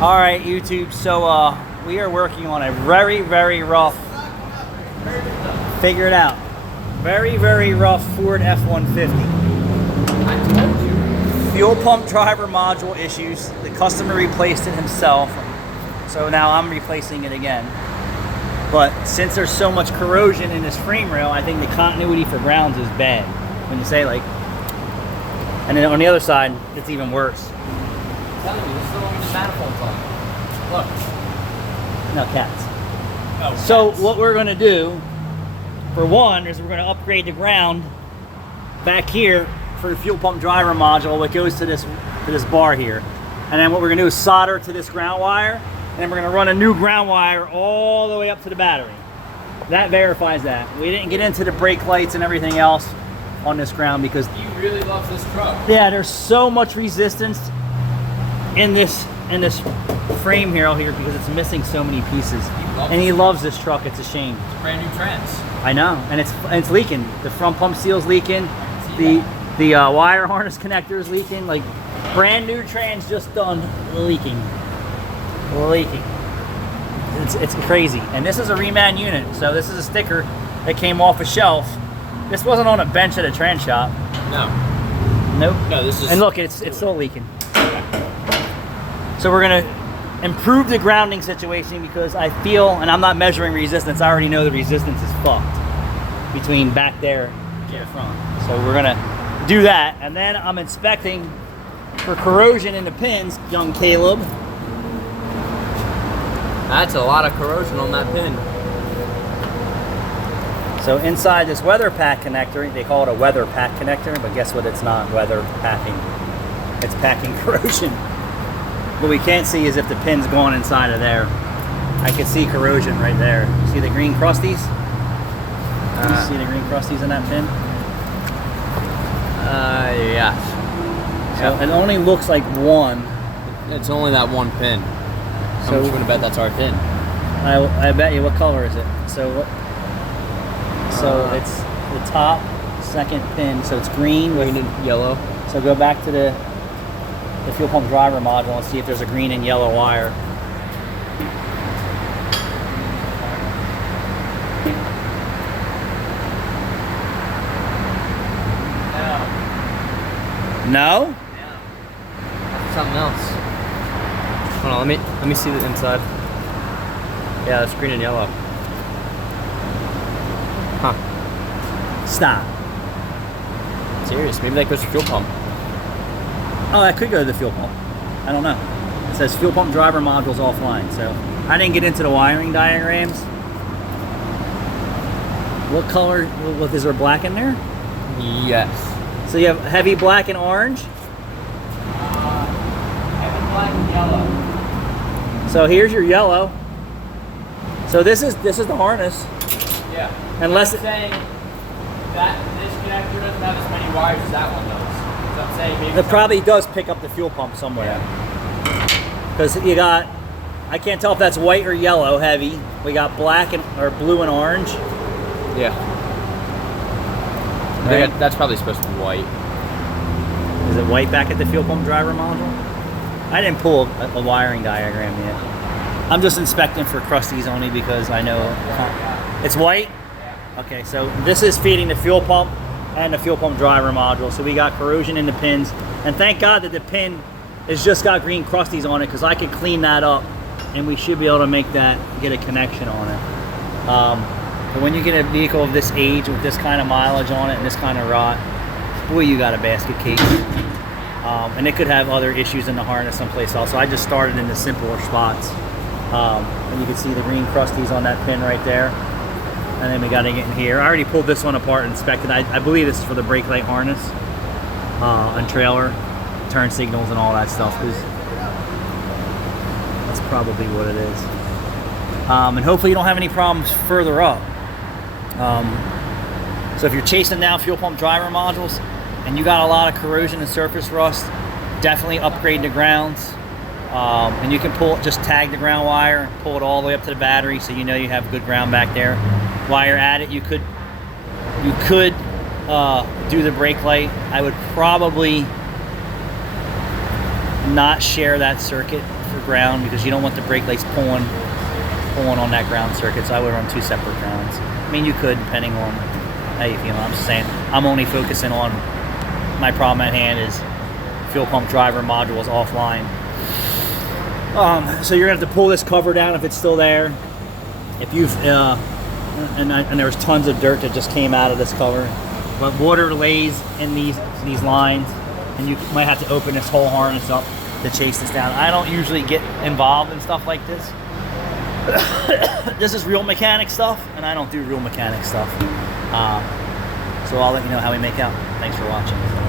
All right, YouTube. So we are working on a very, very rough. Figure it out. Very, very rough Ford F-150. I told you. Fuel pump driver module issues. The customer replaced it himself, so now I'm replacing it again. But since there's so much corrosion in this frame rail, I think the continuity for grounds is bad. When you say like, and then on the other side, it's even worse. I'm telling you, this is the one with the manifolds on. Look. No cats. Oh, So cats. what we're going to do, for one, is we're going to upgrade the ground back here for the fuel pump driver module. What goes to this bar here, and then what we're going to do is solder to this ground wire, and then we're going to run a new ground wire all the way up to the battery. That verifies that. We didn't get into the brake lights and everything else on this ground because He really loves this truck. yeah, there's so much resistance in this frame here because it's missing so many pieces. And he loves this truck. It's a shame. It's brand new trans. I know, and it's leaking. The front pump seal's leaking. The wire harness connector is leaking. Like brand new trans just done leaking. It's crazy. And this is a reman unit, so this is a sticker that came off a shelf. This wasn't on a bench at a trans shop. No. Nope. No, this is. And look, it's still leaking. So we're gonna improve the grounding situation because I feel, and I'm not measuring resistance, I already know the resistance is fucked between back there and the front. So we're gonna do that, and then I'm inspecting for corrosion in the pins, young Caleb. That's a lot of corrosion on that pin. So inside this weather pack connector, they call it a weather pack connector, but guess what? It's not weather packing. It's packing corrosion. What we can't see is if the pin's going inside of there. I can see corrosion right there. See the green crusties? See the green crusties in that pin? Yes. So it only looks like one. It's only that one pin. How So much you gonna bet that's our pin? I bet you. What color is it? So what? So it's the top second pin. So it's green with Green and yellow. So go back to the fuel pump driver module and see if there's a green and yellow wire. No? Yeah. Something else. Hold on, let me see the inside. Yeah, it's green and yellow. Huh. Stop. Serious? Maybe that goes to fuel pump. Oh, that could go to the fuel pump. I don't know. It says fuel pump driver modules offline, so I didn't get into the wiring diagrams. What color? Is there black in there? Yes. So you have heavy black and orange. Heavy black and yellow. So here's your yellow. So this is the harness. Yeah. Unless I'm saying that this connector doesn't have as many wires as that one does. So I'm saying maybe it probably does pick up the fuel pump somewhere. Because you got, I can't tell if that's white or yellow heavy. We got black or blue and orange. Yeah. Right. That's probably supposed to be white. Is it white back at the fuel pump driver module? I didn't pull a wiring diagram yet. I'm just inspecting for crusties only because I know it's white. Okay, so this is feeding the fuel pump and the fuel pump driver module. So we got corrosion in the pins, and thank God that the pin has just got green crusties on it because I could clean that up, and we should be able to get a connection on it. But when you get a vehicle of this age with this kind of mileage on it and this kind of rot, boy, you got a basket case. And it could have other issues in the harness someplace else. So I just started in the simpler spots. And you can see the green crusties on that pin right there. And then we got to get in here. I already pulled this one apart and inspected. I believe this is for the brake light harness and trailer, turn signals and all that stuff. That's probably what it is. And hopefully you don't have any problems further up. So if you're chasing down fuel pump driver modules and you got a lot of corrosion and surface rust, definitely upgrade the grounds. And you can just tag the ground wire and pull it all the way up to the battery so you know you have good ground back there. While you're at it, you could do the brake light. I would probably not share that circuit for ground because you don't want the brake lights pulling on that ground circuit. So I would run 2 separate grounds. I mean, you could depending on how you feel. I'm just saying I'm only focusing on my problem at hand is fuel pump driver module is offline. So you're gonna have to pull this cover down if it's still there. If you've and there was tons of dirt that just came out of this cover, but water lays in these lines, and you might have to open this whole harness up to chase this down. I don't usually get involved in stuff like this. This is real mechanic stuff, and I don't do real mechanic stuff. So I'll let you know how we make out. Thanks for watching.